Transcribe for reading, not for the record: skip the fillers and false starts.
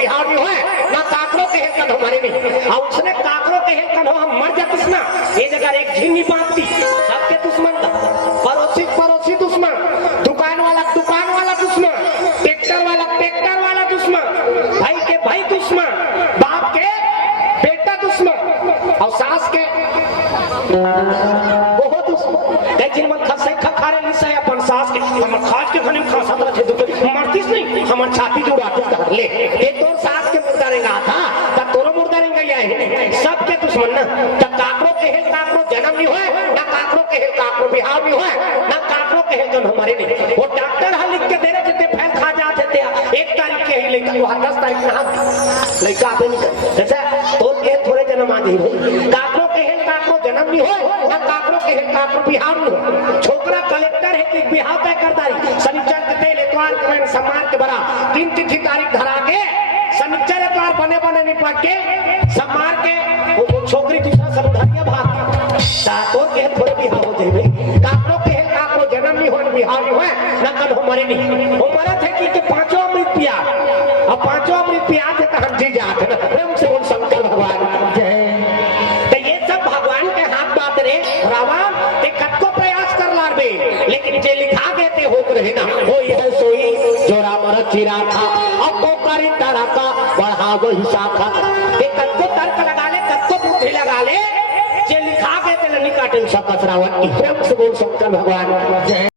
बिहार में है ना काकरो के हेल्कन हमारे नहीं। और उसने काकरो के हेल्कन हो हम मर जात ना ये जगह एक झिन्नी बांधती सबके दुश्मन था, पड़ोसी पड़ोसी दुश्मन, दुकान वाला दुश्मन, ट्रैक्टर वाला दुश्मन, भाई के भाई दुश्मन, बाप के बेटा दुश्मन और सास के बहुत दुश्मन। लेकिन मन खसै खखारे नहीं सहे अपन सास के हम खाज के खने में खासा तरह से मरतीस नहीं हमर छाती जुड़ाती ले ये तोर सास के मुर्दा रेंगा था त तोरो मुर्दा रेंगा है सबके दुश्मन ना। त काकरो के हेल काकरो जन्म नहीं होए ना काकरो के हेल काकरो बिहार में होए ना काकरो के हेल हमारे नहीं। वो डॉक्टर हा लिख के दे रहे थे फैल खा जाते थे 1 तारीख के ही लेकर वो 10 तारीख ना लड़का आते नहीं कर जैसा तो के थोड़े जन्म आ जाए काकरो के हेल काकरो जन्म नहीं होए ना काकरो के हेल काकरो बिहार में हो। छोकरा कलेक्टर है कि बिहार तय करदारी शनिचर के तेल एतवार के सम्मान के बड़ा 3 तिथि तारीख धरा के शनिचर एतवार बने निपट के सम्मान के वो छोकरी दूसरा सब धरिया भाग तो के थोड़े बिहार हो जाए काकरो के हेल काकरो जन्म नहीं हो बिहार में होए ना कल हमारे नहीं वो मरत है कि 5 अमृत पिया और 5 अमृत पिया थे तो हम जी जाते प्रेम से बोल शंकर भगवान जय। तो ये सब भगवान के हाथ बात रे रावण ते कतको प्रयास कर लाबे लेकिन जे लिखा गए थे हो रहे ना हो यह सोई जो राम चिरा था अब को करी तरह का बढ़ा वो शाखा ते कतको तर्क लगा ले कतको बुद्धि लगा ले जे लिखा गए थे नहीं काटे सकत रावण की प्रेम से बोल शंकर भगवान जय।